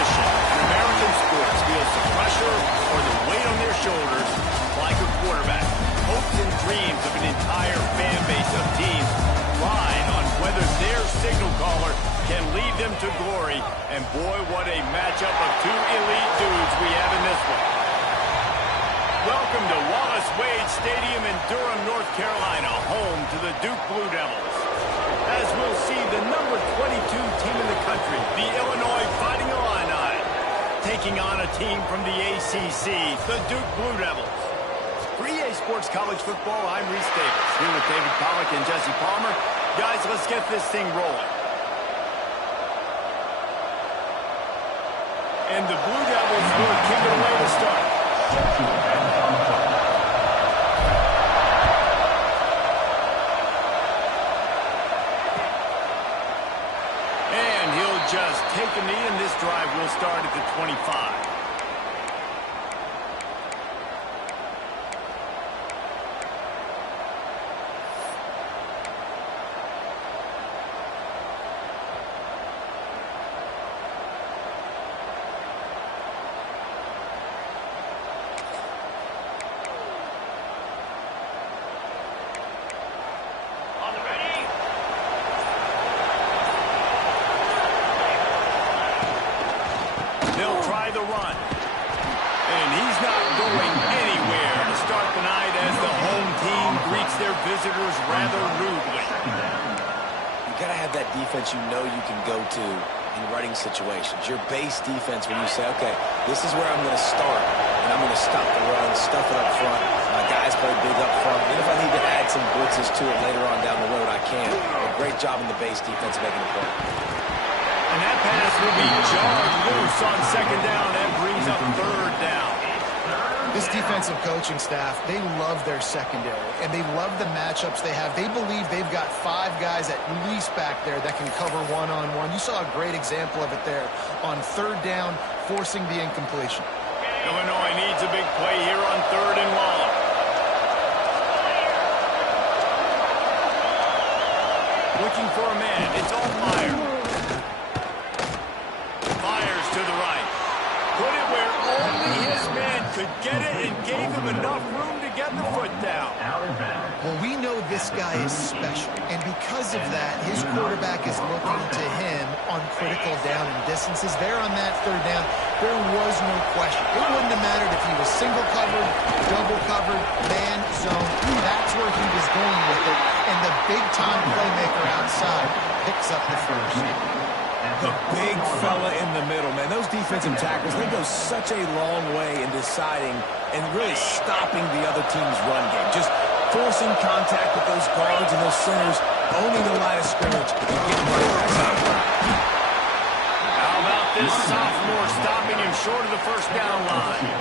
position in American sports feels the pressure or the weight on their shoulders like a quarterback. Hopes and dreams of an entire fan base of teams ride on whether their signal caller can lead them to glory. And boy, what a matchup of two elite dudes we have in this one. Welcome to Wallace Wade Stadium in Durham, North Carolina, home to the Duke Blue Devils. As we'll see, the number 22 team in the country, the Illinois Fighting Illini, taking on a team from the ACC, the Duke Blue Devils. For EA Sports College Football, I'm Reese Davis, here with David Pollack and Jesse Palmer. Guys, let's get this thing rolling. And the Blue Devils will kick it away to start. And he'll just take a knee, and this drive will start at the 25. They'll try the run. And he's not going anywhere to start the night as the home team greets their visitors rather rudely. You got to have that defense you know you can go to in running situations. Your base defense when you say, okay, this is where I'm going to start, and I'm going to stop the run, stuff it up front. My guys play big up front. And if I need to add some blitzes to it later on down the road, I can. A great job in the base defense making the play. And that pass will be jarred loose on second down. That brings up third down. This defensive coaching staff, they love their secondary, and they love the matchups they have. They believe they've got 5 guys at least back there that can cover one-on-one. You saw a great example of it there on third down, forcing the incompletion. Illinois needs a big play here on third and long. Looking for a man. It's all Meyer. Myers to the right. Put it where only his man could get it and gave him enough room to get the foot down. Well, we know this guy is special, and because of that, his quarterback is looking to him on critical down and distances. There on that third down, there was no question. It wouldn't have mattered if he was single covered, double covered, man, zone. That's where he was going with it, and the big-time playmaker outside picks up the first. The big fella in the middle, man. Those defensive tackles, they go such a long way in deciding and really stopping the other team's run game. Just forcing contact with those guards and those centers, owning the line of scrimmage, and getting running backs out of it. How about this sophomore stopping him short of the first down line?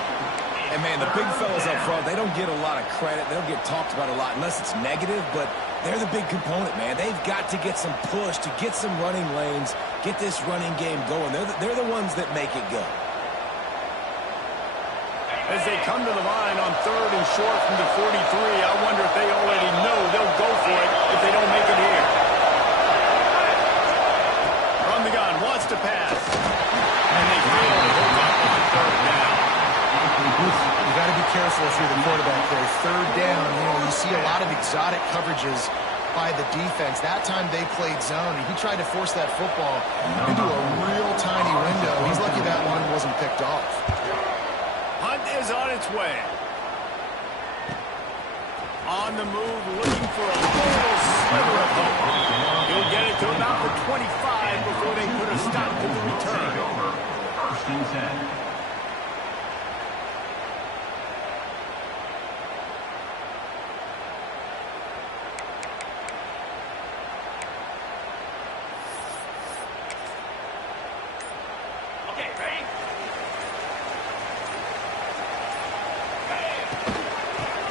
And, man, the big fellas up front, they don't get a lot of credit. They don't get talked about a lot unless it's negative, but they're the big component, man. They've got to get some push, to get some running lanes, get this running game going. They're the ones that make it go. As they come to the line on third and short from the 43, I wonder if they already know they'll go for it if they don't make it here. From the gun, wants to pass. And they fail to hook up on third down. You got to be careful if you're the quarterback there. Third down, you see a lot of exotic coverages by the defense. That time they played zone, and he tried to force that football into a real tiny window. He's lucky that one wasn't picked off. Hunt is on its way. On the move, looking for a little sliver of hope. He'll get it to about the 25 before they put a stop to the return. First and 10.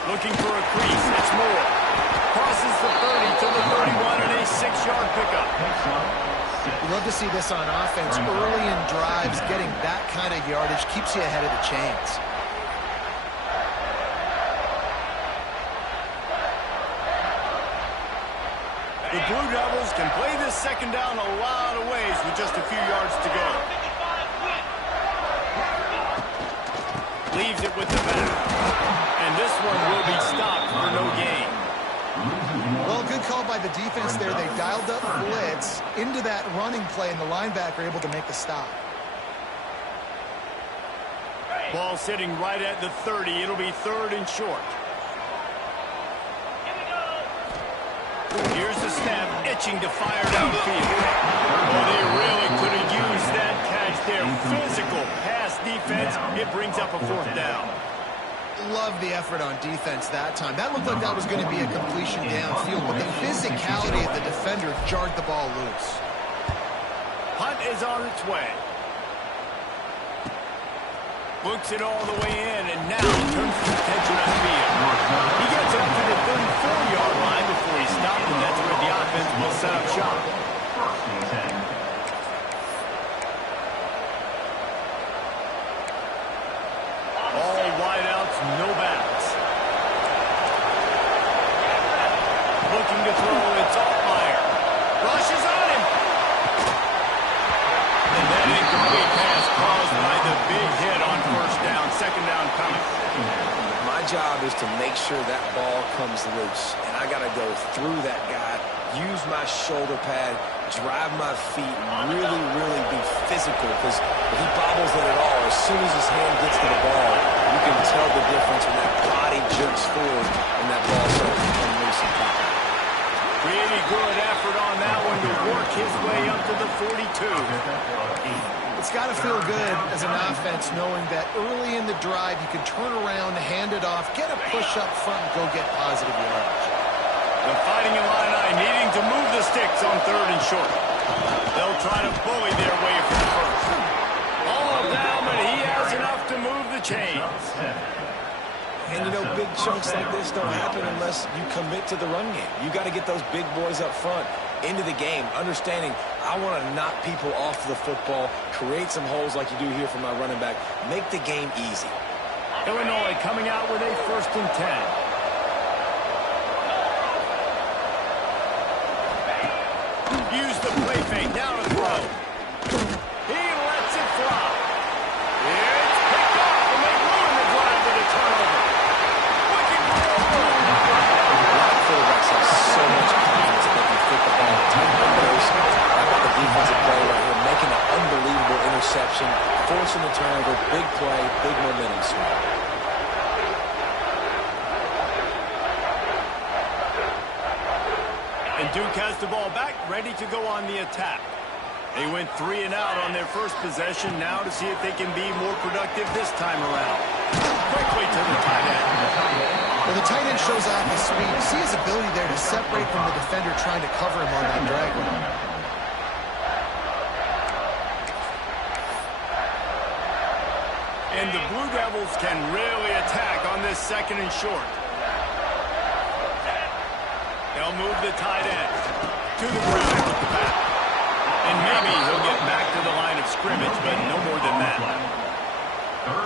Looking for a crease. It's Moore. Crosses the 30 to the 31 and a 6-yard pickup. You love to see this on offense. Early in drives, getting that kind of yardage keeps you ahead of the chains. The Blue Devils can play this second down a lot of ways with just a few yards to go. receives it with the back. And this one will be stopped for no gain. Well, good call by the defense there. They dialed up blitz into that running play, and the linebacker able to make the stop. Ball sitting right at the 30. It'll be 3rd and short. Here's the snap, itching to fire downfield. Well, they really could have used that catch there. Physical pass defense. It brings up a 4th down. Love the effort on defense that time. That looked like that was going to be a completion downfield, but the physicality of the defender jarred the ball loose. Punt is on its way. Looks it all the way in, and now turns his attention upfield. He gets up to the 34-yard line before he stopped, and that's where the offense will set up shop. All wideouts, no backs. Looking to throw, it's Altmaier. Rushes on him. And that incomplete pass caused by the big hit on 1st down, 2nd down coming. My job is to make sure that ball comes loose, and I got to go through that guy, use my shoulder pad, drive my feet, really, really be physical, because if he bobbles it at all, as soon as his hand gets to the ball, you can tell the difference when that body jerks forward and that ball starts to come loose and pop out. Pretty good effort on that one to work his way up to the 42. It's got to feel good as an offense knowing that early in the drive you can turn around, hand it off, get a push up front, and go get positive yards. The Fighting Illini needing to move the sticks on 3rd and short. They'll try to bully their way from 1st. All down, but he has enough to move the chains. And, you know, big chunks like this don't happen unless you commit to the run game. You got to get those big boys up front into the game, understanding I want to knock people off the football, create some holes like you do here for my running back, make the game easy. Illinois coming out with a 1st and 10. Use the play fake, now to throw. He lets it fly. It's picked off, and they ruin the drive with a turnover. Wicked throw. A lot of quarterbacks have so much confidence that they can fit the ball in tight windows. How about the defensive play right here, making an unbelievable interception, forcing the turnover, big play, big momentum swing. And Duke has the ball back, ready to go on the attack. They went 3 and out on their first possession, now to see if they can be more productive this time around. Quickly to the tight end. Well, the tight end shows off his speed. You see his ability there to separate from the defender trying to cover him on that drag route. And the Blue Devils can really attack on this 2nd and short. They'll move the tight end to the ground with the back. And maybe he'll get back to the line of scrimmage, but no more than that.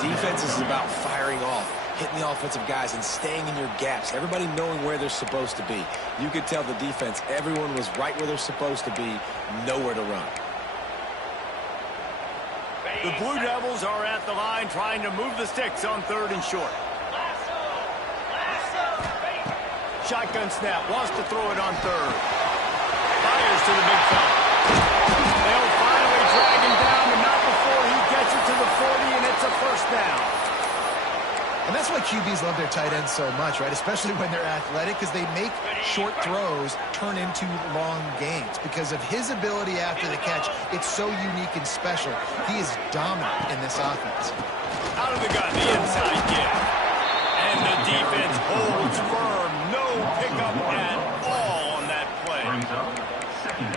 Defense is about firing off, hitting the offensive guys, and staying in your gaps. Everybody knowing where they're supposed to be. You could tell the defense, everyone was right where they're supposed to be, nowhere to run. The Blue Devils are at the line trying to move the sticks on 3rd and short. Shotgun snap, wants to throw it on 3rd. Fires to the big fella. They'll finally drag him down, but not before he gets it to the 40, and it's a 1st down. And that's why QBs love their tight ends so much, right? Especially when they're athletic, because they make short throws turn into long gains. Because of his ability after the catch, it's so unique and special. He is dominant in this offense. Out of the gun, the inside give. And the defense holds firm. No pickup at all on that play.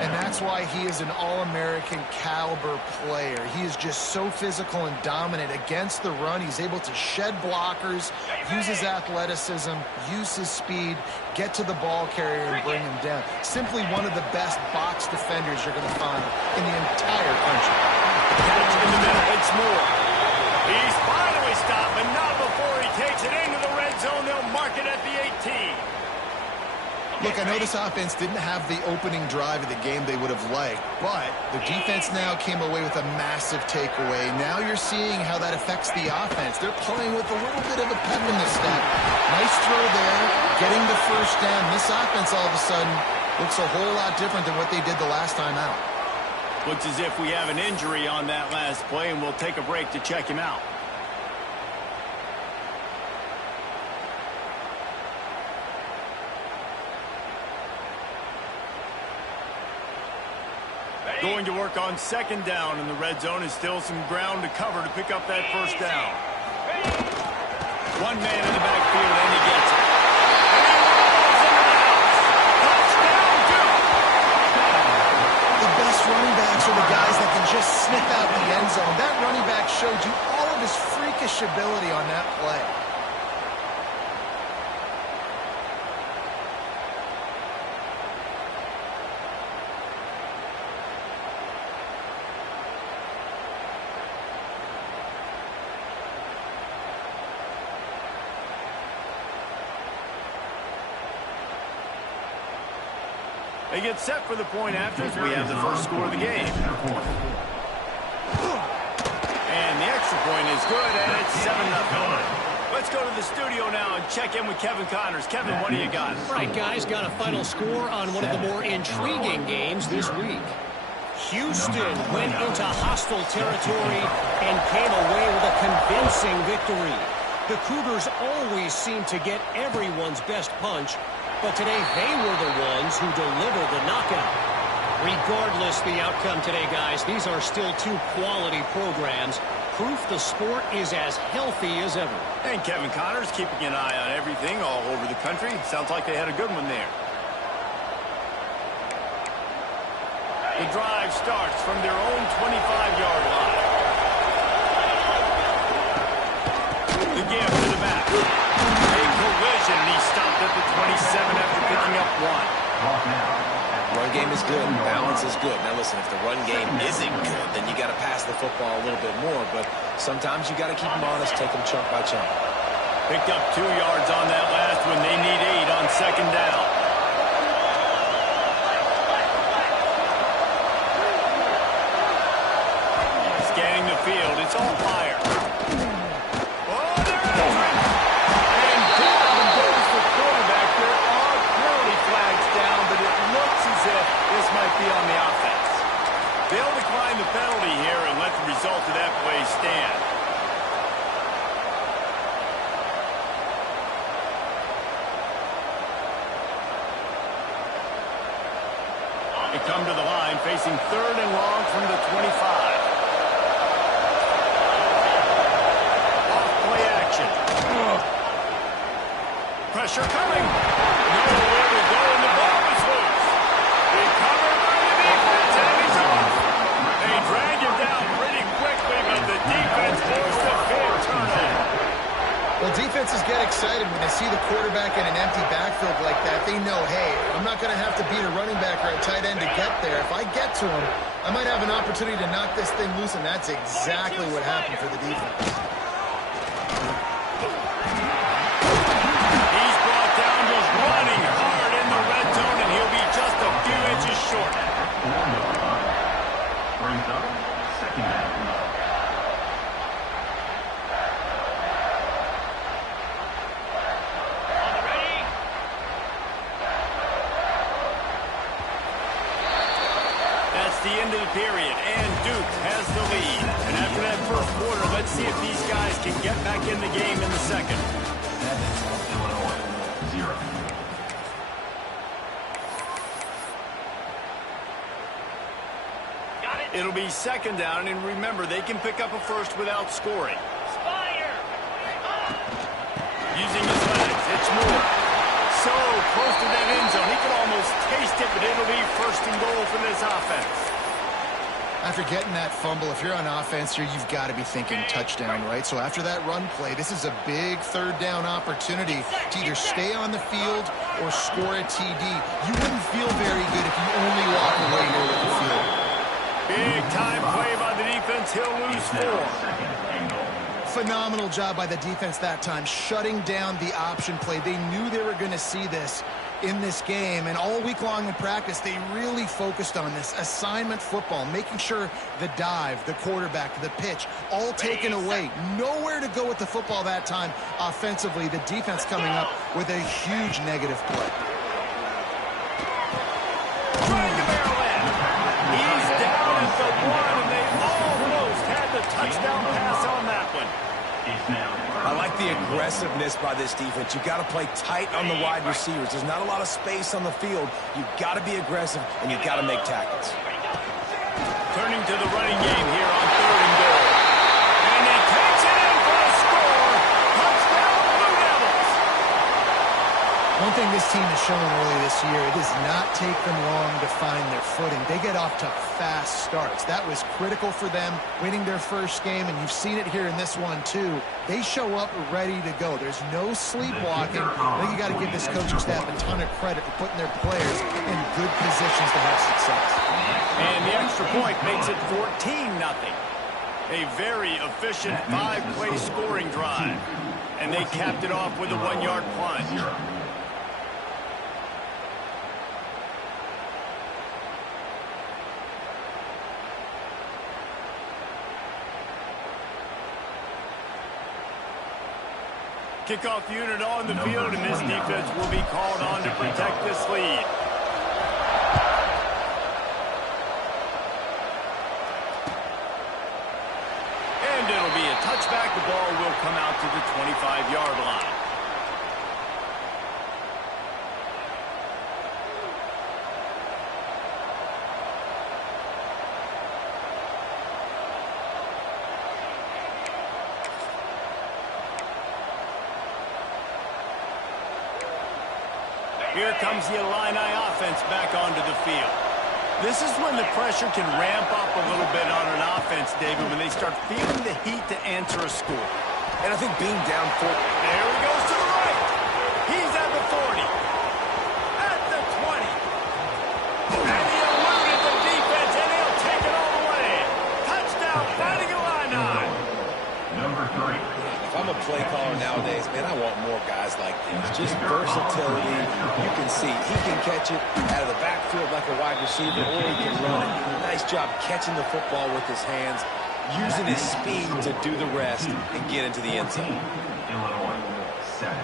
And that's why he is an All-American caliber player. He is just so physical and dominant against the run. He's able to shed blockers, use his athleticism, use his speed, get to the ball carrier and bring him down. Simply one of the best box defenders you're going to find in the entire country. Catch in the middle, it's Moore. He's finally stopped, but not before he takes it into the red zone. They'll mark it at the 18. Look, I know this offense didn't have the opening drive of the game they would have liked, but the defense now came away with a massive takeaway. Now you're seeing how that affects the offense. They're playing with a little bit of a pep in the step. Nice throw there, getting the first down. This offense all of a sudden looks a whole lot different than what they did the last time out. Looks as if we have an injury on that last play, and we'll take a break to check him out. Going to work on second down in the red zone, and still some ground to cover to pick up that first down. One man in the backfield, and he gets it. The best running backs are the guys that can just sniff out the end zone. That running back showed you all of his freakish ability on that play. They get set for the point after as we have the first score of the game. And the extra point is good, and it's 7-0. Let's go to the studio now and check in with Kevin Connors. Kevin, what do you got? All right, guys, got a final score on one of the more intriguing games this week. Houston went into hostile territory and came away with a convincing victory. The Cougars always seem to get everyone's best punch, but today they were the ones who delivered the knockout. Regardless the outcome today, guys, these are still two quality programs. Proof the sport is as healthy as ever. And Kevin Connors keeping an eye on everything all over the country. Sounds like they had a good one there. The drive starts from their own 25-yard line. The give to the back. A collision, and he stopped at the 27 after picking up one. Run game is good. Balance is good. Now listen, if the run game isn't good, then you got to pass the football a little bit more. But sometimes you got to keep them honest, take them chunk by chunk. Picked up 2 yards on that last one. They need 8 on second down. Scanning the field. It's all fire. Oh, they're after it. And down goes the quarterback. There are penalty flags down, but it looks as if this might be on the offense. They'll decline the penalty here and let the result of that play stand. They come to the line facing 3rd and long from the 25. Off-play action. Pressure coming. Nowhere to go, and the ball is loose. Recovered by the defense, and he's off. They drag him down pretty quickly, but the defense forced a big turnover. Well, defenses get excited when they see the quarterback in an empty backfield like that. They know, hey, I'm not going to have to beat a running back or a tight end to get there. If I get to him, I might have an opportunity to knock this thing loose, and that's exactly what happened for the defense. He's brought down just running hard in the red zone, and he'll be just a few inches short. Brings up second down. That's the end of the period, and Duke has the lead. And after that first quarter, let's see if these guys can get back in the game in the second. Illinois, 0. It'll be second down, and remember, they can pick up a first without scoring. Using his legs, it's Moore. So close to that end zone, he could almost taste it, but it'll be 1st and goal for this offense. After getting that fumble, if you're on offense here, you've got to be thinking touchdown, right? So after that run play, this is a big 3rd down opportunity to either stay on the field or score a TD. You wouldn't feel very good if you only walk away here with the field. Big time play by the defense. He'll lose 4. Phenomenal job by the defense that time, shutting down the option play. They knew they were going to see this in this game. And all week long in practice, they really focused on this assignment football, making sure the dive, the quarterback, the pitch, all taken away. Nowhere to go with the football that time offensively. The defense coming up with a huge negative play. Trying to barrel in. He's down at the 1, and they almost had the touchdown pass on that one. I like the aggressiveness by this defense. You've got to play tight on the wide receivers. There's not a lot of space on the field. You've got to be aggressive, and you've got to make tackles. Turning to the running game here on 3rd and goal. And he takes it in for a score. Touchdown, Blue Devils. One thing this team has shown early this year, it does not take them long to find their footing. They get off to fast starts. That was critical for them, winning their first game, and you've seen it here in this one too. They show up ready to go. There's no sleepwalking. I think you got to give this coaching staff a ton of credit for putting their players in good positions to have success. And the extra point makes it 14-0. A very efficient 5-play scoring drive. And they capped it off with a 1-yard plunge. Kickoff unit on the field, and this defense will be called on to protect this lead. And it'll be a touchback. The ball will come out to the 25-yard line. Here comes the Illini offense back onto the field. This is when the pressure can ramp up a little bit on an offense, David, when they start feeling the heat to answer a score. And I think being down 4... There he goes to the right. He's at the 40. At the 20. And he eluded the defense, and he'll take it all the way. Touchdown, Fighting Illini. Number 3. If I'm a play caller nowadays, man, I want more guys like this. Just versatility. You can see he can catch it out of the backfield like a wide receiver, or he can run it. Nice job catching the football with his hands, using his speed to do the rest and get into the end zone. Illinois, 7.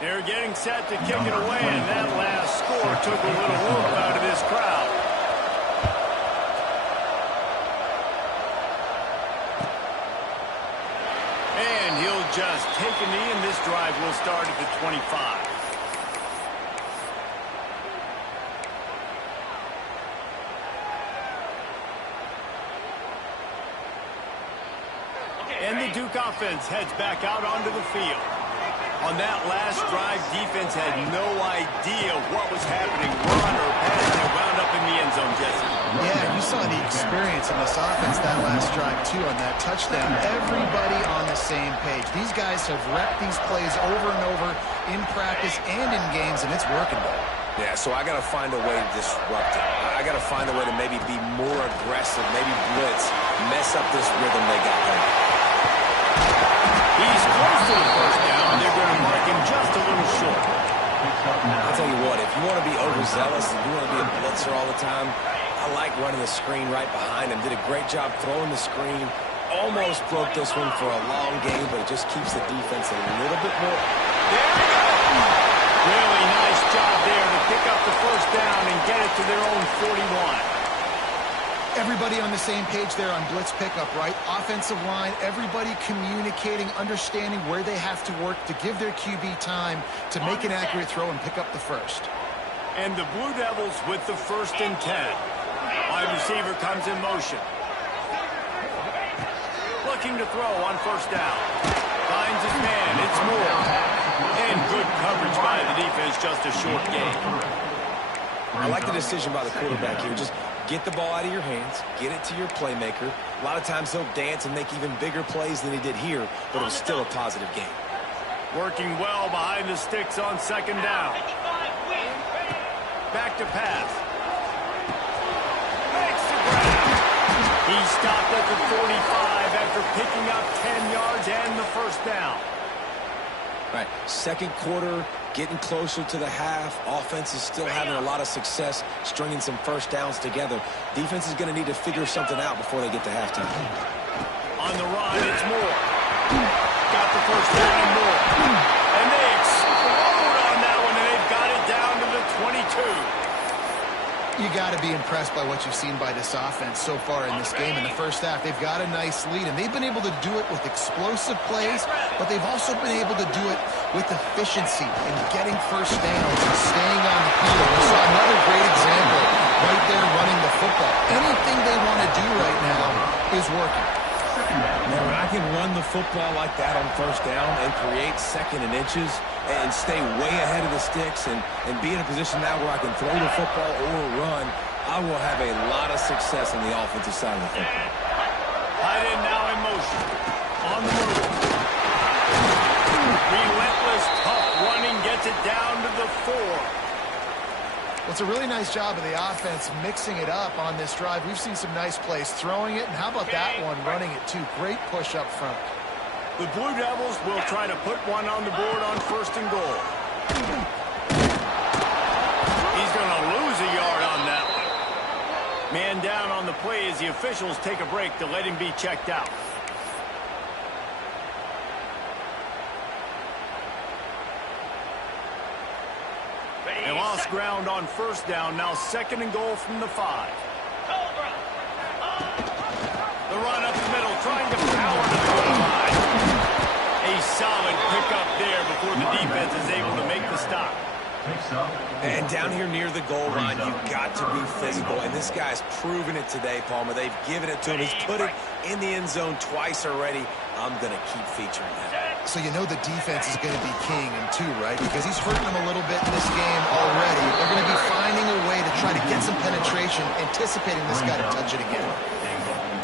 They're getting set to kick it away, and that last score took a little whoop out of this crowd. And he'll just take a knee, and this drive will start at the 25. And the Duke offense heads back out onto the field. On that last drive, defense had no idea what was happening. Run or pass, and wound up in the end zone, Jesse. Yeah, you saw the experience in this offense that last drive, too, on that touchdown. Everybody on the same page. These guys have repped these plays over and over in practice and in games, and it's working. Yeah, so I got to find a way to disrupt it. I got to find a way to maybe be more aggressive, maybe blitz, mess up this rhythm they got going. He's close to the first down, and they're going to mark him just a little short. I'll tell you what, if you want to be overzealous and you want to be a blitzer all the time, I like running the screen right behind him. Did a great job throwing the screen. Almost broke this one for a long game, but it just keeps the defense a little bit more. There we go. Really nice job there to pick up the first down and get it to their own 41. Everybody on the same page there on blitz pickup, right? Offensive line, everybody communicating, understanding where they have to work to give their QB time to make an accurate throw and pick up the first. And the Blue Devils with the 1st and 10. Wide receiver comes in motion. Looking to throw on first down. Finds his man. It's Moore. And good coverage by the defense, just a short gain. I like the decision by the quarterback here. Just get the ball out of your hands, get it to your playmaker. A lot of times he'll dance and make even bigger plays than he did here, but it was still a positive game. Working well behind the sticks on 2nd down. Back to pass. He stopped at the 45 after picking up 10 yards and the first down. Right, second quarter, getting closer to the half. Offense is still having a lot of success stringing some first downs together. Defense is going to need to figure something out before they get to halftime. On the run, it's Moore. Got the first down and Moore. And they explode on that one, and they've got it down to the 22. You got to be impressed by what you've seen by this offense so far in this game. In the first half, they've got a nice lead, and they've been able to do it with explosive plays, but they've also been able to do it with efficiency and getting first downs and staying on the field. We saw another great example right there running the football. Anything they want to do right now is working. Man, when I can run the football like that on first down and create second and inches and stay way ahead of the sticks and be in a position now where I can throw the football or run, I will have a lot of success on the offensive side of the football. Tight end now in motion. On the move. Relentless, tough running gets it down to the 4. Well, it's a really nice job of the offense mixing it up on this drive. We've seen some nice plays throwing it, and how about that one running it too? Great push up front. The Blue Devils will try to put one on the board on first and goal. He's going to lose a yard on that one. Man down on the play as the officials take a break to let him be checked out. They lost ground on first down. Now second and goal from the 5. The run up the middle, trying to power to the goal line. A solid pickup there before the defense is able to make the stop. And down here near the goal line, you've got to be physical. And this guy's proven it today, Palmer. They've given it to him. He's put it in the end zone twice already. I'm going to keep featuring that. So you know the defense is going to be king in 2, right? Because he's hurting them a little bit in this game already. They're going to be finding a way to try to get some penetration, anticipating this guy to touch it again.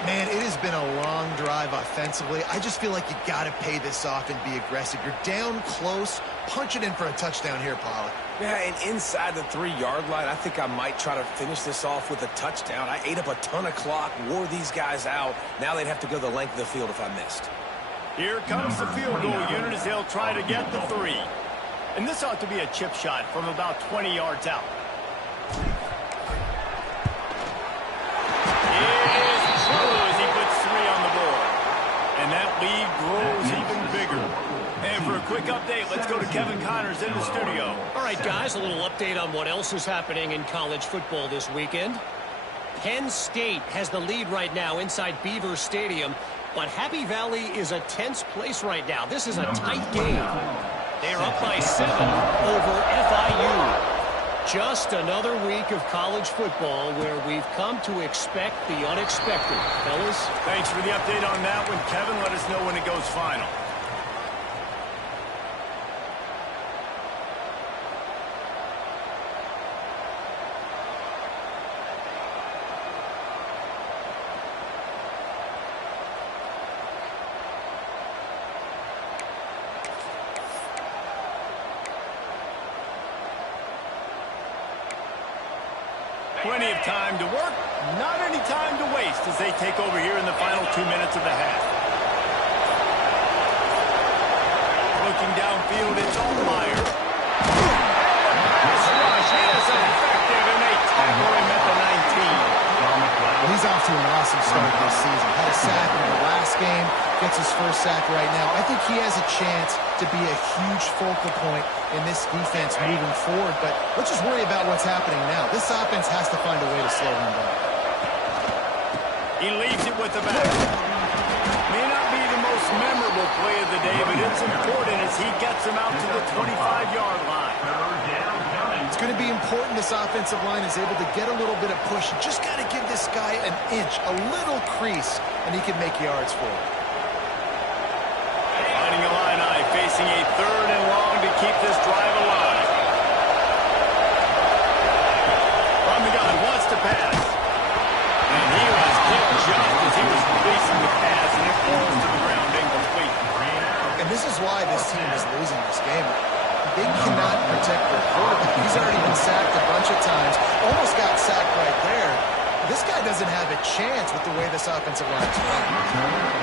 Man, it has been a long drive offensively. I just feel like you got to pay this off and be aggressive. You're down close. Punch it in for a touchdown here, Pollard. Yeah, and inside the 3-yard line, I think I might try to finish this off with a touchdown. I ate up a ton of clock, wore these guys out. Now they'd have to go the length of the field if I missed. Here comes the field goal unit as they'll try to get the 3. And this ought to be a chip shot from about 20 yards out. He puts 3 on the board. And that lead grows even bigger. And for a quick update, let's go to Kevin Connors in the studio. All right, guys, a little update on what else is happening in college football this weekend. Penn State has the lead right now inside Beaver Stadium, but Happy Valley is a tense place right now. This is a tight game. They're up by 7 over FIU. Just another week of college football where we've come to expect the unexpected. Fellas? Thanks for the update on that one, Kevin. Let us know when it goes final. Plenty of time to work, not any time to waste as they take over here in the final 2 minutes of the half. Looking downfield, it's Allmeyer. This rush is effective, and they tackle him at the 19. Well, he's off to an awesome start this season. Had a sack in the last game, gets his first sack right now. I think he has a chance to be a huge focal point in this defense moving forward, but let's just worry about what's happening now. This offense has to find a way to slow him down. He leaves it with the back. May not be the most memorable play of the day, but it's important as he gets him out to the 25-yard line. It's going to be important this offensive line is able to get a little bit of push. You just got to give this guy an inch, a little crease, and he can make yards for it. Finding Illini facing a 3rd and long to keep this drive alive. From the gun, wants to pass. And he was hit just as he was releasing the pass, and it falls to the ground incomplete. And this is why this team is losing this game. They cannot protect their quarterback. He's already been sacked a bunch of times. Almost got sacked right there. This guy doesn't have a chance with the way this offensive line is running.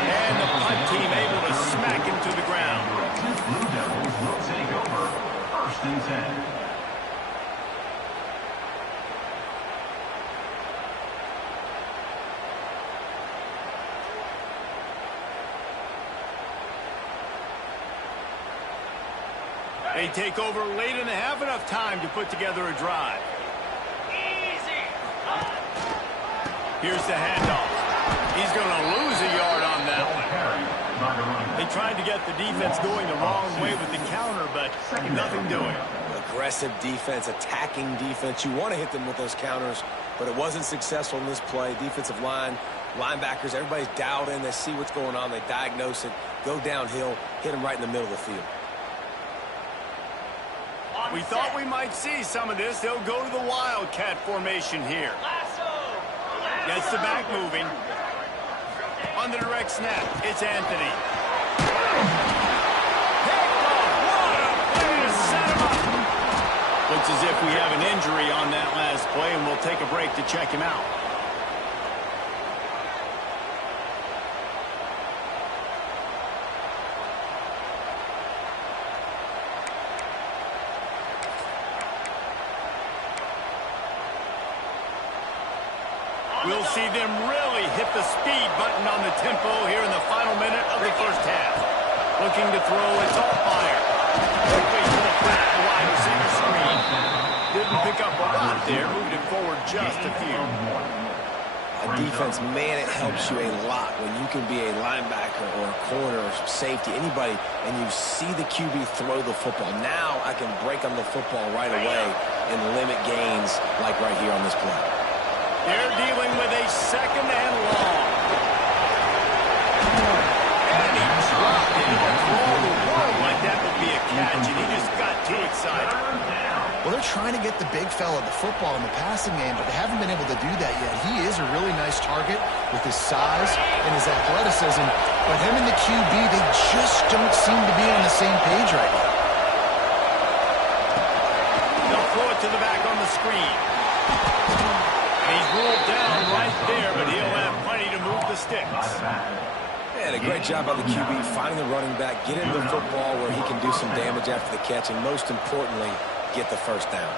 And the punt team able to smack him to the ground. Blue Devils will take over 1st and 10. They take over late in the half, enough time to put together a drive. Here's the handoff. He's going to lose a yard on that one. They tried to get the defense going the wrong way with the counter, but nothing doing. Aggressive defense, attacking defense. You want to hit them with those counters, but it wasn't successful in this play. Defensive line, linebackers, everybody's dialed in. They see what's going on. They diagnose it, go downhill, hit them right in the middle of the field. We thought we might see some of this. They'll go to the Wildcat formation here. Gets the back moving. On the direct snap, it's Anthony. What a play to set him up. Looks as if we have an injury on that last play, and we'll take a break to check him out. We'll see them really hit the speed button on the tempo here in the final minute of the first half. Looking to throw, it's all fire. Quickly to the flat, the wide receiver screen. Didn't pick up a lot there, moved it forward just a few. A defense, man, it helps you a lot when you can be a linebacker or a corner or safety, anybody, and you see the QB throw the football. Now I can break on the football right away and limit gains like right here on this play. They're dealing with a second and long. And he dropped it. For the world like that would be a catch, and he just got too excited. Well, they're trying to get the big fella the football in the passing game, but they haven't been able to do that yet. He is a really nice target with his size and his athleticism, but him and the QB, they just don't seem to be on the same page right now. They'll throw it to the back on the screen. He's ruled down right there, but he'll have plenty to move the sticks. And a great job by the QB finding the running back, get him the football where he can do some damage after the catch, and most importantly, get the first down.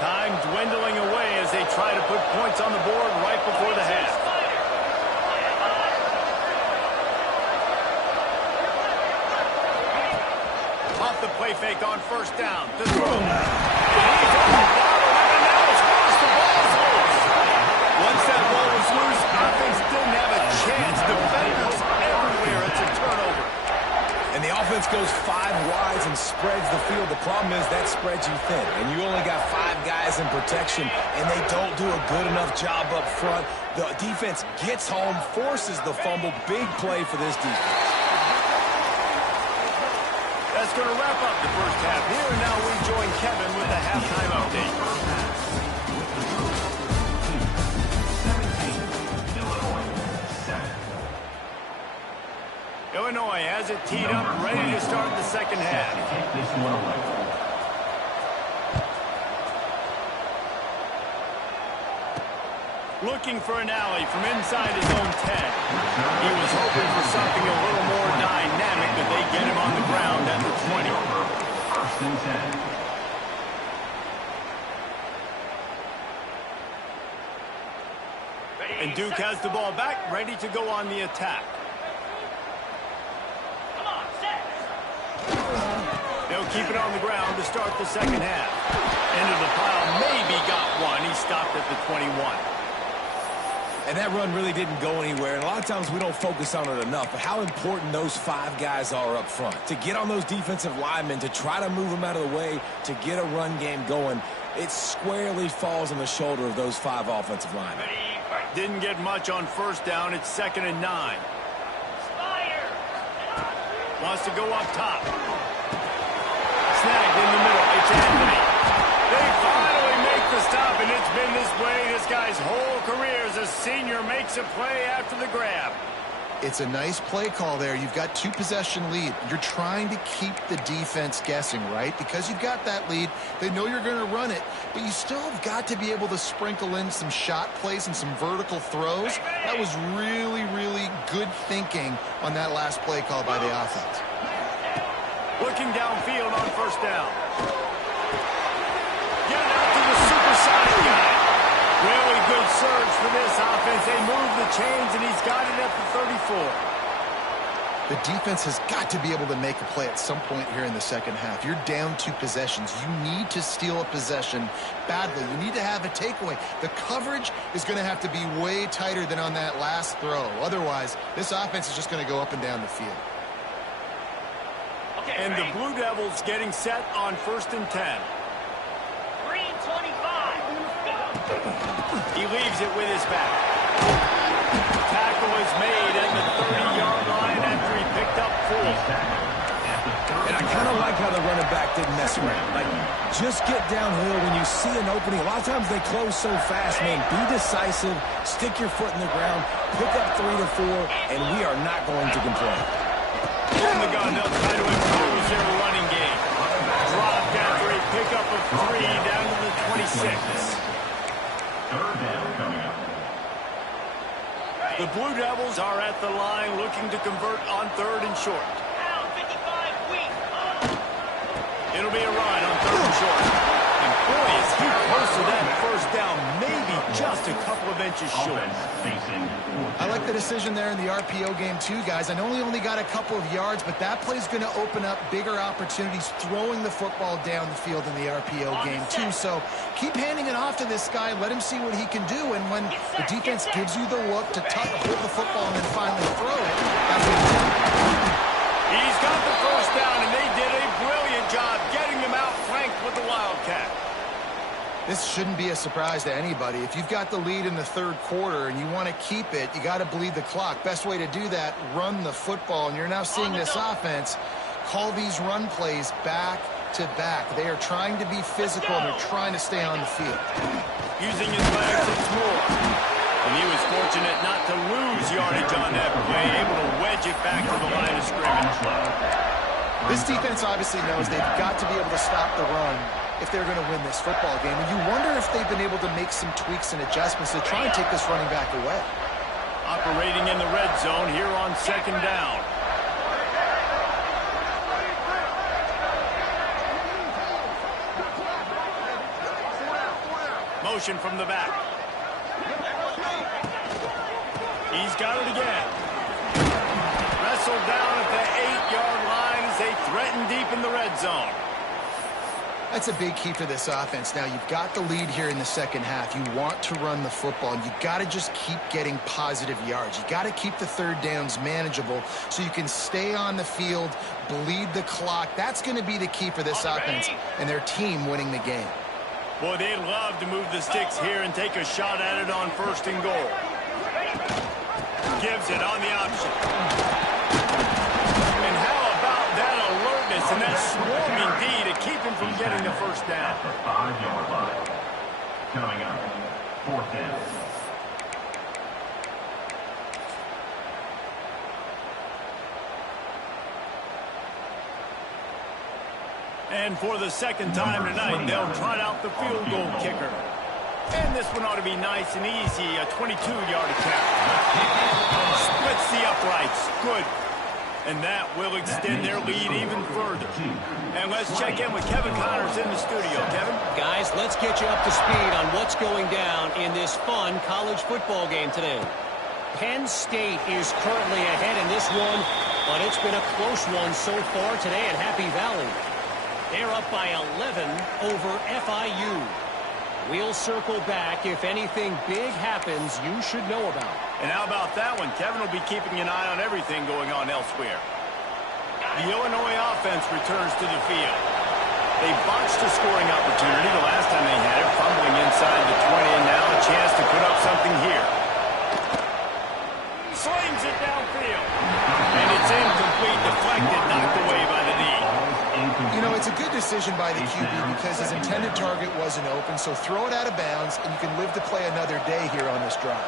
Time dwindling away as they try to put points on the board right before the half. Off the play fake on first down. The throw. Once that ball was loose, offense didn't have a chance. Defenders everywhere. It's a turnover. And the offense goes 5 wides and spreads the field. The problem is that spreads you thin, and you only got 5 guys in protection, and they don't do a good enough job up front. The defense gets home, forces the fumble. Big play for this defense. That's going to wrap up the first half here, and now we join Kevin with the halftime update. Illinois has it teed up, ready to start the second half. Looking for an alley from inside his own 10. He was hoping for something a little more dynamic, but they get him on the ground at the 20. 1st and 10. And Duke has the ball back, ready to go on the attack. They'll keep it on the ground to start the second half. Into the pile, maybe got one. He stopped at the 21. And that run really didn't go anywhere, and a lot of times we don't focus on it enough, but how important those 5 guys are up front. To get on those defensive linemen, to try to move them out of the way, to get a run game going, it squarely falls on the shoulder of those 5 offensive linemen. Didn't get much on first down. It's 2nd and 9. Wants to go up top. Snagged in the middle. It's Anthony. They finally make the stop, and it's been this way this guy's whole career as a senior makes a play after the grab. It's a nice play call there. You've got 2-possession lead. You're trying to keep the defense guessing, right? Because you've got that lead, they know you're going to run it, but you still have got to be able to sprinkle in some shot plays and some vertical throws. That was really, really good thinking on that last play call by the offense. Looking downfield on first down. Get it out to the supersonic guy. Really good surge for this offense. They move the chains, and he's got it at the 34. The defense has got to be able to make a play at some point here in the second half. You're down 2 possessions. You need to steal a possession badly. You need to have a takeaway. The coverage is going to have to be way tighter than on that last throw. Otherwise, this offense is just going to go up and down the field. And the Blue Devils getting set on 1st and 10. Green 25. He leaves it with his back. Tackle is made at the 30-yard line after he picked up 4. And I kind of like how the running back didn't mess around. Like, just get downhill when you see an opening. A lot of times they close so fast, man. Be decisive, stick your foot in the ground, pick up 3 to 4, and we are not going to complain. From the gun, they'll try to impose their running game. Dropped after a pickup of 3 down to the 26. Third down coming up. The Blue Devils are at the line looking to convert on 3rd and short. Down 55 weak. It'll be a run on 3rd and short. And boy, is he close to that first down, maybe just a couple of inches short. Offense facing fourth I down. like the decision there in the RPO game too, guys. I know he only got a couple of yards, but that play's going to open up bigger opportunities throwing the football down the field in the RPO game too. So keep handing it off to this guy. Let him see what he can do. And when the defense gives you the look to hold the football and then finally throw it, that's what you do. He's got the first down, and they did a brilliant job getting them out flanked with the Wildcat. This shouldn't be a surprise to anybody. If you've got the lead in the 3rd quarter and you want to keep it, you got to bleed the clock. Best way to do that, run the football. And you're now seeing this offense call these run plays back to back. They are trying to be physical, and they're trying to stay on the field. Using his legs, it's Moore. And he was fortunate not to lose yardage on that play, able to wedge it back to the line of scrimmage. This defense obviously knows they've got to be able to stop the run if they're going to win this football game. And you wonder if they've been able to make some tweaks and adjustments to try and take this running back away. Operating in the red zone here on 2nd down. Motion from the back. He's got it again. Wrestled down at the 8-yard line as they threaten deep in the red zone. That's a big key for this offense. Now, you've got the lead here in the second half. You want to run the football. You got to just keep getting positive yards. You got to keep the 3rd downs manageable so you can stay on the field, bleed the clock. That's going to be the key for this offense and their team winning the game. Boy, they'd love to move the sticks here and take a shot at it on 1st and goal. Gives it on the option. And how about that alertness and that swarming D to keep him from getting the first down? The 5-yard line. Coming up, 4th down. And for the 2nd time tonight, they'll trot out the field goal kicker. And this one ought to be nice and easy, a 22-yard attempt. Splits the uprights. Good. And that will extend their lead even further. And let's check in with Kevin Connors in the studio. Kevin? Guys, let's get you up to speed on what's going down in this fun college football game today. Penn State is currently ahead in this one, but it's been a close one so far today at Happy Valley. They're up by 11 over FIU. We'll circle back if anything big happens you should know about. And how about that one? Kevin will be keeping an eye on everything going on elsewhere. The Illinois offense returns to the field. They botched a scoring opportunity the last time they had it, fumbling inside the 20, and now a chance to put up something here. Slings it downfield. And it's incomplete, deflected, knocked away by the D. You know, it's a good decision by the QB because his intended target wasn't open, so throw it out of bounds, and you can live to play another day here on this drive.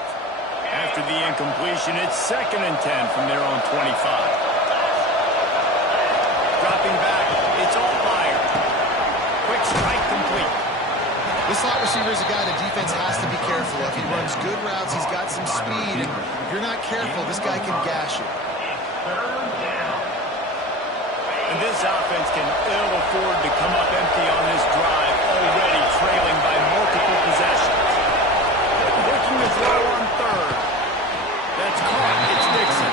After the incompletion, it's 2nd and 10 from their own 25. Dropping back, it's Altmaier. Quick strike complete. This slot receiver is a guy the defense has to be careful of. He runs good routes. He's got some speed. And if you're not careful, this guy can gash you. And this offense can ill afford to come up empty on this drive, already trailing by multiple possessions. Looking to throw on 3rd. That's caught. It's Dixon.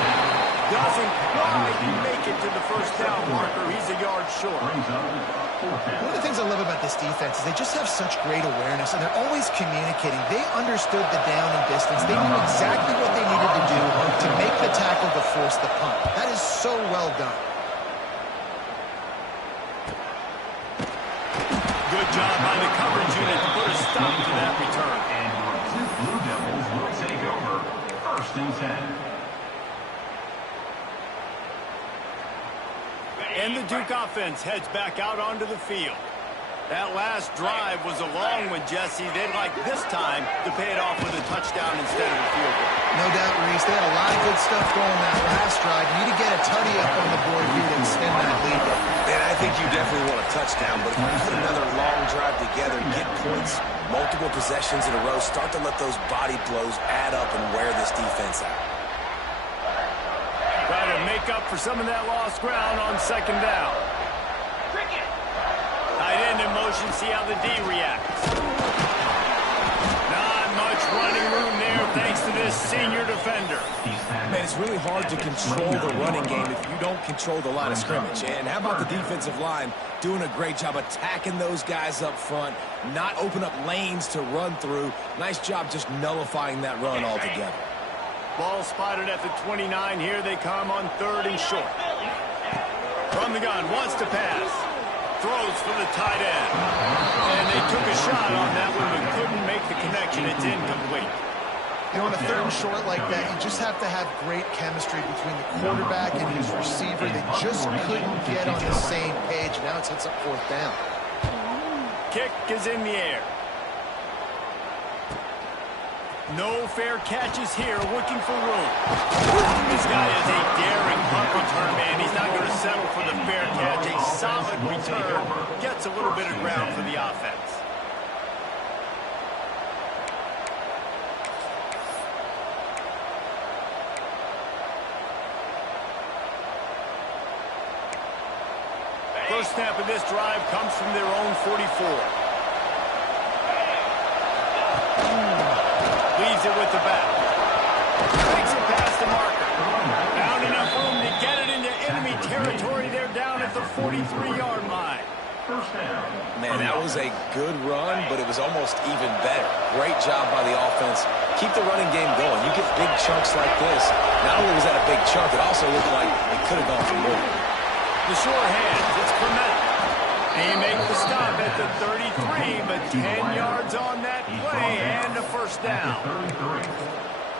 Doesn't quite make it to the first down marker. He's a yard short. One of the things I love about this defense is they just have such great awareness, and they're always communicating. They understood the down and distance. They knew exactly what they needed to do to make the tackle to force the punt. That is so well done. Good job by the coverage unit to put a stop to that return. And the Blue Devils will take over 1st and 10. And the Duke offense heads back out onto the field. That last drive was a long one, Jesse. They'd like this time to pay it off with a touchdown instead of a field goal. No doubt, Reese. They had a lot of good stuff going that last drive. You need to get a tutty up on the board here to extend that lead. And I think you definitely want a touchdown, but if you put another long drive together, get points, multiple possessions in a row, start to let those body blows add up and wear this defense out. Try to make up for some of that lost ground on 2nd down. Tight end in motion, see how the D reacts. Not much running room there thanks to this senior defender. Man, it's really hard to control the running game if you don't control the line of scrimmage. And how about the defensive line doing a great job attacking those guys up front, not open up lanes to run through. Nice job just nullifying that run altogether. Ball spotted at the 29. Here they come on 3rd and short. From the gun, wants to pass. Throws for the tight end. And they took a shot on that one, but couldn't make the connection. It's incomplete. You know, on a 3rd and short like that, you just have to have great chemistry between the quarterback and his receiver. They just couldn't get on the same page. Now it sets up 4th down. Kick is in the air. No fair catches here, looking for room. This guy is a daring punt return man. He's not going to settle for the fair catch. A solid return gets a little bit of ground for the offense. First snap of this drive comes from their own 44. Leaves it with the back. Takes it past the marker. Found enough room to get it into enemy territory. They're down at the 43-yard line. Man, that was a good run, but it was almost even better. Great job by the offense. Keep the running game going. You get big chunks like this. Not only was that a big chunk, it also looked like it could have gone for more. The sure hands, it's Clement. They make the stop at the 33, but 10 yards on that play and a first down.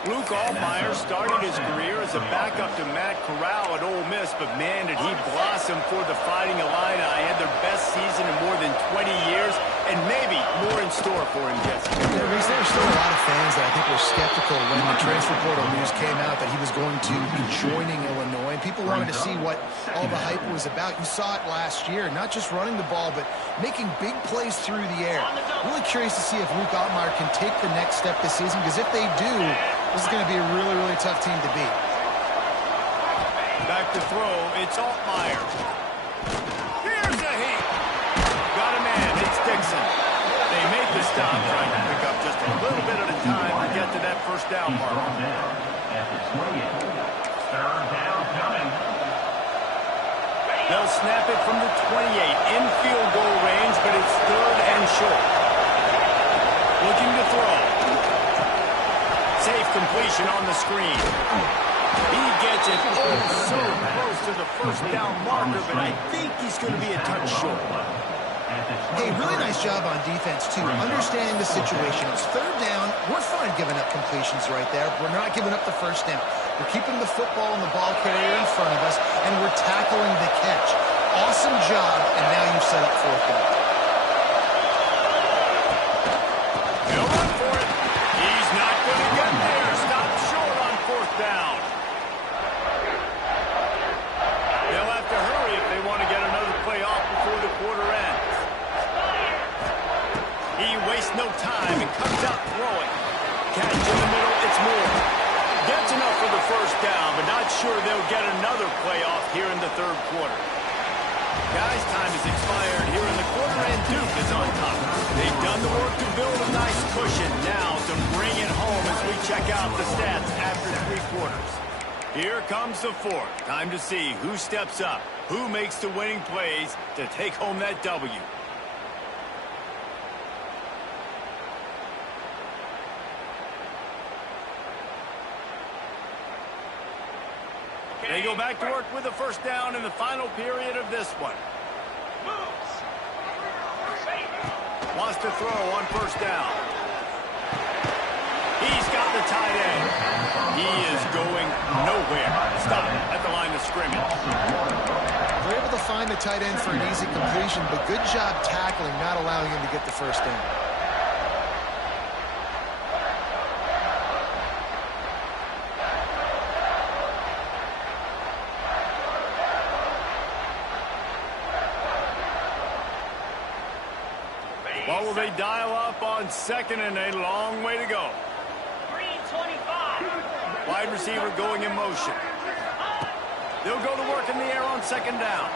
Luke Altmaier started his career as a backup to Matt Corral at Ole Miss, but man, did he blossom for the Fighting Illini. Had their best season in more than 20 years, and maybe more in store for him, Jesse. Yeah, Reese, there were still a lot of fans that I think were skeptical when the transfer portal news came out that he was going to be joining Illinois. People wanted to see what all the hype was about. You saw it last year, not just running the ball, but making big plays through the air. Really curious to see if Luke Altmaier can take the next step this season, because if they do, this is going to be a really, really tough team to beat. Back to throw, it's Altmaier. Here's a heat. Got a man, it's Dixon. They make the stop, trying to pick up just a little bit at a time to get to that first down mark. They'll snap it from the 28, in field goal range, but it's 3rd and short. Looking to throw. Safe completion on the screen. He gets it so close to the first down marker, but I think he's going to be a touch short. Hey, really nice job on defense, too, understanding the situation. It's 3rd down. We're fine giving up completions right there. We're not giving up the first down. We're keeping the football and the ball carrier in front of us, and we're tackling the catch. Awesome job, and now you've set up 4th down. He'll run for it. He's not going to get there. Stop short. wastes no time and comes out throwing. Catch in the middle, it's Moore. Gets enough for the first down, but not sure they'll get another play off here in the third quarter. Guys, time has expired here in the quarter, and Duke is on top. They've done the work to build a nice cushion. Now to bring it home as we check out the stats after 3 quarters. Here comes the fourth. Time to see who steps up, who makes the winning plays to take home that W. They go back to work with the first down in the final period of this one. Wants to throw on first down. He's got the tight end. He is going nowhere. Stop at the line of scrimmage. They're able to find the tight end for an easy completion, but good job tackling, not allowing him to get the first down. What will they dial up on second and a long way to go? Green 25. Wide receiver going in motion. They'll go to work in the air on second down.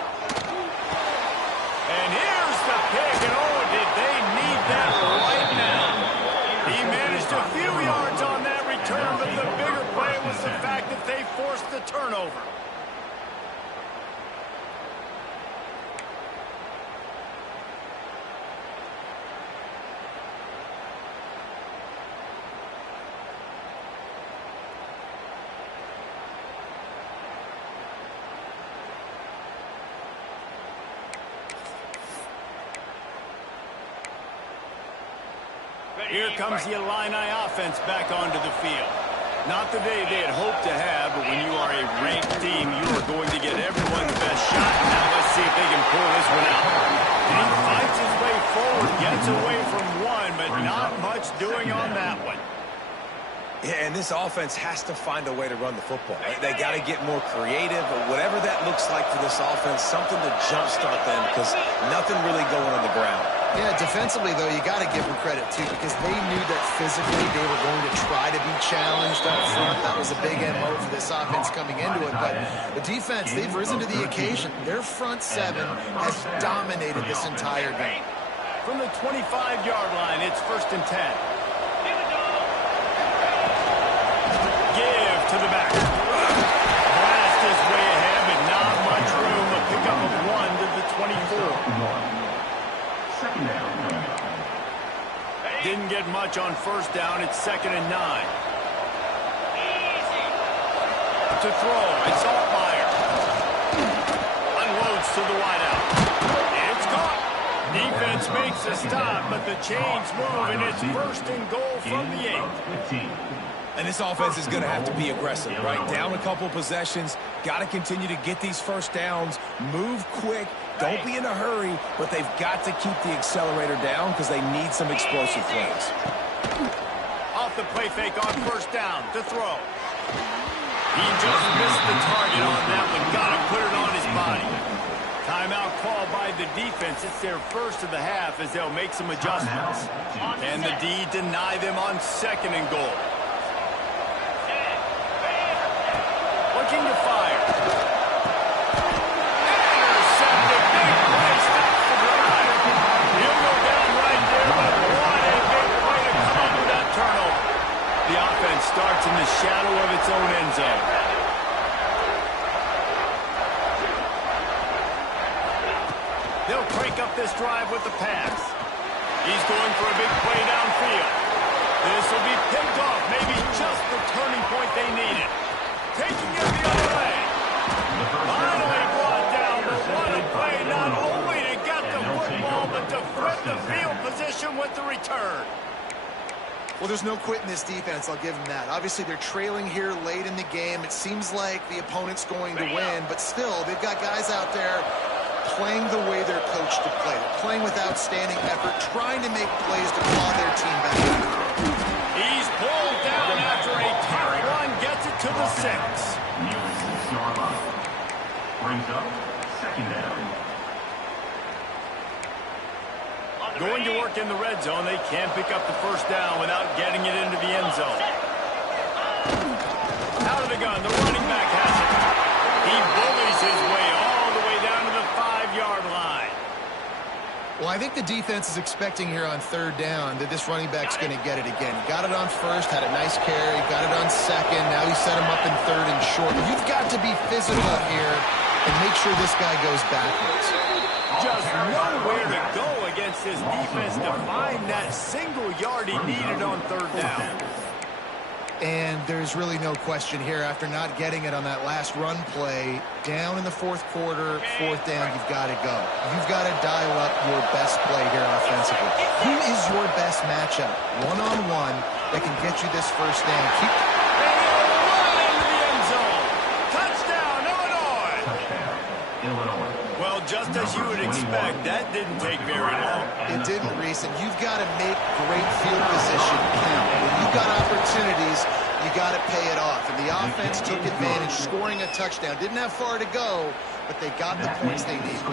And here's the pick, and oh, did they need that right now. He managed a few yards on that return, but the bigger play was the fact that they forced the turnover. Here comes the Illini offense back onto the field. Not the day they had hoped to have, but when you are a ranked team, you are going to get everyone's best shot. Now let's see if they can pull this one out. And he fights his way forward, gets away from one, but not much doing on that one. Yeah, and this offense has to find a way to run the football. They got to get more creative, or whatever that looks like for this offense, something to jumpstart them, because nothing really going on the ground. Yeah, defensively, though, you got to give them credit, too, because they knew that physically they were going to try to be challenged up front. That was a big MO for this offense coming into it. But the defense, they've risen to the occasion. Their front seven has dominated this entire game. From the 25-yard line, it's 1st and 10. Give to the back. Blast his way ahead, but not much room. A pickup of 1 to the 24. Second down. Didn't get much on first down. It's 2nd and 9. To throw, it's Altmaier. Unloads to the wideout. It's caught. Defense makes a stop, but the chains move, and it's 1st and goal from the 8. And this offense is going to have to be aggressive, right? Down a couple possessions, got to continue to get these first downs, move quick, don't be in a hurry, but they've got to keep the accelerator down because they need some explosive plays. Off the play fake on first down to throw. He just missed the target on that one, got to put it on his body. Timeout called by the defense. It's their first of the half as they'll make some adjustments. And the D deny them on 2nd and goal. Looking to fire. Intercepted. Big play. Stops the drive. He'll go down right there, but what a big play to come up with that turnover. The offense starts in the shadow of its own end zone. They'll crank up this drive with the pass. He's going for a big play downfield. This will be picked off. Maybe just the turning point they needed. Taking it the other way. Finally brought down, but what a play, not only to get the football, but to flip the field position with the return. Well, there's no quitting this defense, I'll give them that. Obviously, they're trailing here late in the game. It seems like the opponent's going to win, but still, they've got guys out there playing the way they're coached to play. They're playing with outstanding effort, trying to make plays to claw their team back. He's pulled down after a tough run, gets it to the 6. Brings up 2nd down. Going to work in the red zone. They can't pick up the first down without getting it into the end zone. Out of the gun, the running back has it. He bullies his way all the way down to the 5-yard line. Well, I think the defense is expecting here on third down that this running back's going to get it again. He got it on first, had a nice carry, got it on second. Now he set him up in third and short. You've got to be physical here and make sure this guy goes backwards. Just nowhere to go against his defense to find that single yard he needed on third down. And there's really no question here after not getting it on that last run play. Down in the fourth quarter, fourth down, you've got to go. You've got to dial up your best play here offensively. Who is your best matchup, one-on-one, that can get you this first down? Into the end zone. Touchdown, Illinois. Touchdown, Illinois. Well, just as you would expect, that didn't take very long. It didn't, Reese, and you've got to make great field position count. When you've got opportunities, you got to pay it off. And the offense took advantage, scoring a touchdown. Didn't have far to go, but they got the points they needed.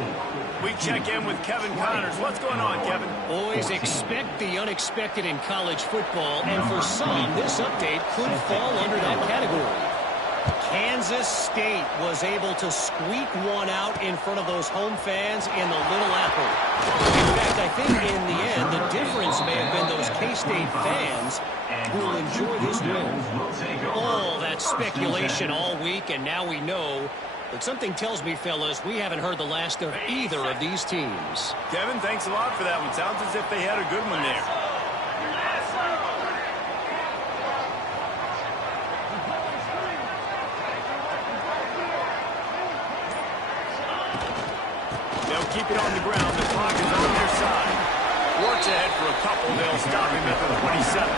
We check in with Kevin Connors. What's going on, Kevin? Boys, expect the unexpected in college football, and for some, this update could fall under that category. Kansas State was able to squeak one out in front of those home fans in the Little Apple. In fact, I think in the end, the difference may have been those K-State fans who will enjoy this win. All that speculation all week, and now we know. But something tells me, fellas, we haven't heard the last of either of these teams. Kevin, thanks a lot for that one. Sounds as if they had a good one there. They'll keep it on the ground. The clock is on their side. Works ahead for a couple. They'll stop him at the 27.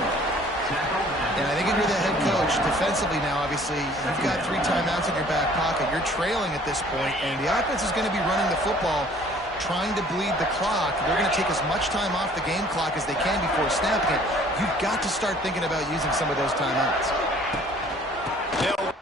And I think if you're the head coach, defensively now, obviously, you've got 3 timeouts in your back pocket. You're trailing at this point, and the offense is going to be running the football, trying to bleed the clock. They're going to take as much time off the game clock as they can before snapping it. You've got to start thinking about using some of those timeouts. They'll